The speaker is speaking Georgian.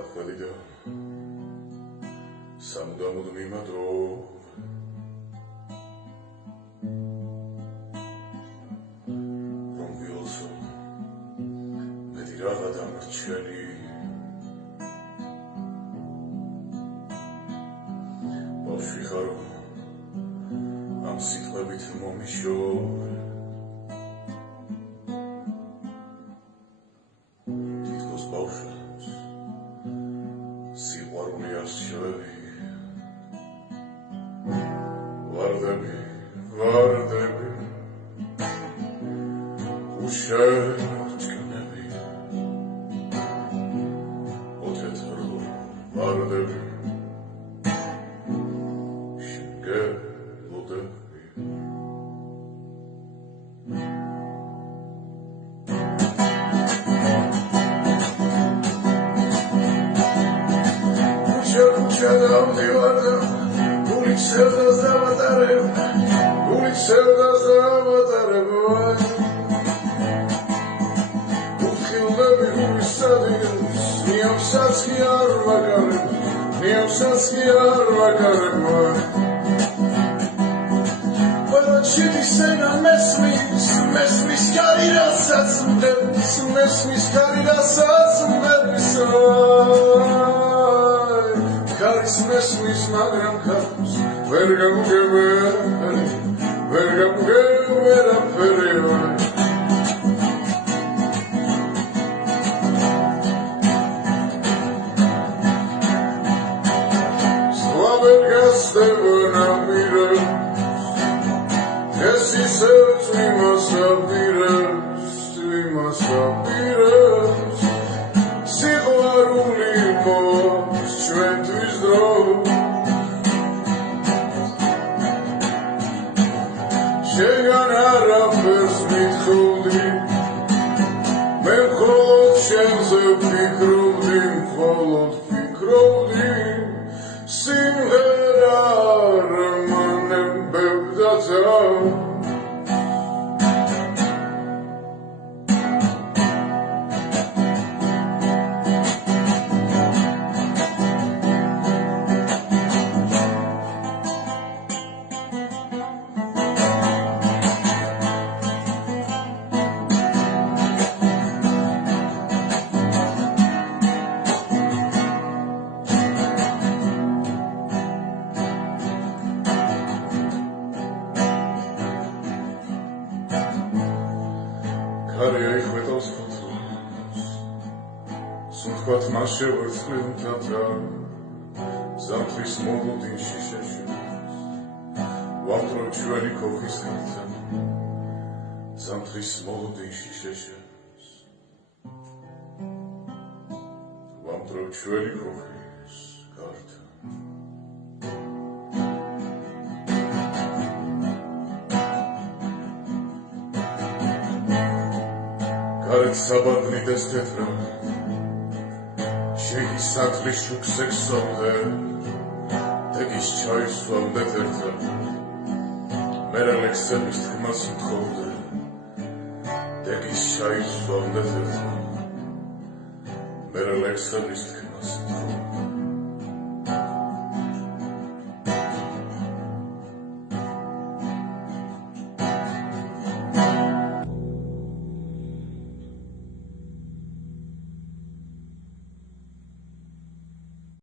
სახელიდან სამუდამოდ მიმატო რომ ვიოლსო მეტი რაღა დამრჩელი ბავშვი ხარო ამ სიტყვებით მომიშორე თითქოს ბავშვებს სიყვარული არ შევევი ვარდები უშერჭკნები ოთეთრო ვარდები შინგელოდები ქუჩა დავდივარდა გული ცევდას დავატარებ უთხილდები გულისადირს ნიავსაც კი არ ვაკარებ ყველა ჩიტის ენა მესმის კარი რასაც მღერის ქარის მესმის მაგრამ ქარს ვერ გამგებერაფერი ზღვა ვერ გასდევნა მირებს ეს ისევ წვიმასაპირებს სიყვარული მოაქვს ჩვენთვის დრო შენგან არაფერს მითხოვდი მე მხოლოდ შენზე ფიქრობდი სიმღერა არ მანებებდა ქარი აიხვეტავს ხოთლებს სუნთქვათ მას შევერცხლილთათა ზამთრის მოლოდინში შეშურებს ვამტრო ჩვენი ქოხის ხართა ზამთრის მოლოდინში შეშურებს ვამტრო ჩვენი ქოხის ხართა გარეთ საბადნიდეს თეთრა შეის სათლის შუქს ექსავდე დეგის ჩაისვამდეთ ერთად მერე ლექსების თქმას მთხოვდე დეგის ჩაისვამდეთ ერთად მერე ლექსების თქმას მთხოვდე